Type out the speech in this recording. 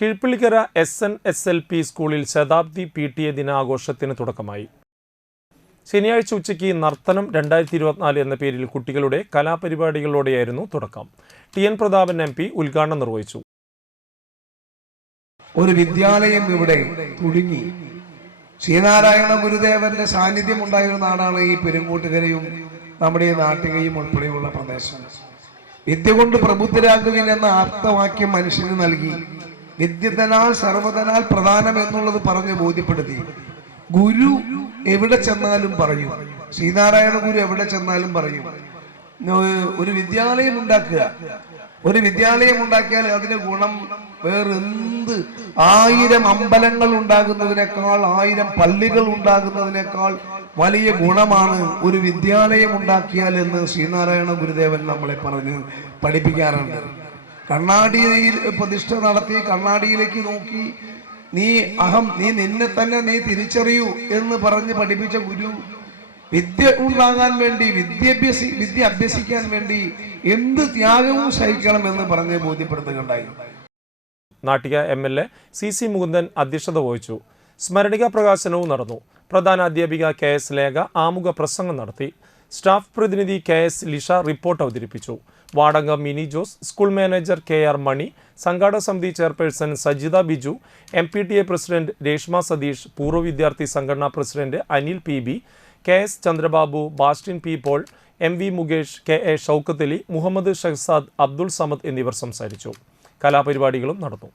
Keezhpillikkara S N S L P സ്കൂളിൽ ശതാബ്ദി P T A ദിനാഘോഷത്തിന് തുടക്കമായി. ശനിയാഴ്ച ഉച്ചയ്ക്ക് നർത്തനം രണ്ടായിരത്തി ഇരുപത്തിനാല് എന്ന പേരിൽ കുട്ടികളുടെ കലാപരിപാടികളോടെയായിരുന്നു തുടക്കം. T N Prathapan M P ഉദ്ഘാടനം നിർവഹിച്ചു. ഒരു വിദ്യാലയം ഇവിടെ തുടങ്ങി ശ്രീനാരായണ ഗുരുദേവന്റെ സാന്നിധ്യം ഉണ്ടായിരുന്ന നാടാണ് ഈ പെരുങ്ങോട്ടുകരയും നമ്മുടെ ഈ നാട്ടികയും ഉൾപ്പെടെയുള്ള പ്രദേശം. വിദ്യ കൊണ്ട് പ്രബുദ്ധരാകുവിൻ എന്ന ആപ്തവാക്യം മനുഷ്യന് നൽകി. വിദ്യതനാൽ സർവതനാൽ പ്രധാനം എന്നുള്ളത് പറഞ്ഞ് ബോധ്യപ്പെടുത്തി. ഗുരു എവിടെ ചെന്നാലും പറയും. ശ്രീനാരായണ ഗുരു എവിടെ ചെന്നാലും പറയും. ഒരു വിദ്യാലയം ഉണ്ടാക്കുക. ഒരു വിദ്യാലയം ഉണ്ടാക്കിയാൽ അതിന് ഗുണം വേറെന്ത് ആയിരം അമ്പലങ്ങൾ ഉണ്ടാകുന്നതിനേക്കാൾ ആയിരം പള്ളികൾ ഉണ്ടാകുന്നതിനേക്കാൾ വലിയ ഗുണമാണ് ഒരു വിദ്യാലയം ഉണ്ടാക്കിയാൽ എന്ന് ശ്രീനാരായണ ഗുരുദേവൻ നമ്മളെ പറഞ്ഞ് പഠിപ്പിക്കാറുണ്ട്. കണ്ണാടിയിൽ പ്രതിഷ്ഠ നടത്തി കണ്ണാടിയിലേക്ക് നോക്കി നീ അഹം നീ നിന്നെ തന്നെ നീ തിരിച്ചറിയൂ എന്ന് പറഞ്ഞ് പഠിപ്പിച്ച ഗുരു വിദ്യ ഉണ്ടാകാൻ വേണ്ടി വിദ്യാഭ്യസി വിദ്യ അഭ്യസിക്കാൻ വേണ്ടി എന്ത് ത്യാഗവും സഹിക്കണം എന്ന് പറഞ്ഞ് ബോധ്യപ്പെടുത്തുകയുണ്ടായി. Nattika M L A C C Mukundan അധ്യക്ഷത വഹിച്ചു. സ്മരണിക പ്രകാശനവും നടന്നു. പ്രധാന അധ്യാപിക കെ എസ് ലേഖ ആമുഖ പ്രസംഗം നടത്തി. സ്റ്റാഫ് പ്രതിനിധി കെ എസ് ലിഷ റിപ്പോർട്ട് അവതരിപ്പിച്ചു. വാടങ്ങ Mini Jose school manager K R Mani സംഘാടക സമിതി chairperson Sajitha Biju M P T A president Reshma Satheesh പൂർവ വിദ്യാർത്ഥി സംഘടനാ president Anil P B K S Chandrababu Bastin P Paul M V Mukesh K A Shoukathali Muhammad Shahzad Abdul Samad എന്നിവർ സംസാരിച്ചു. കലാപരിപാടികളും നടന്നു.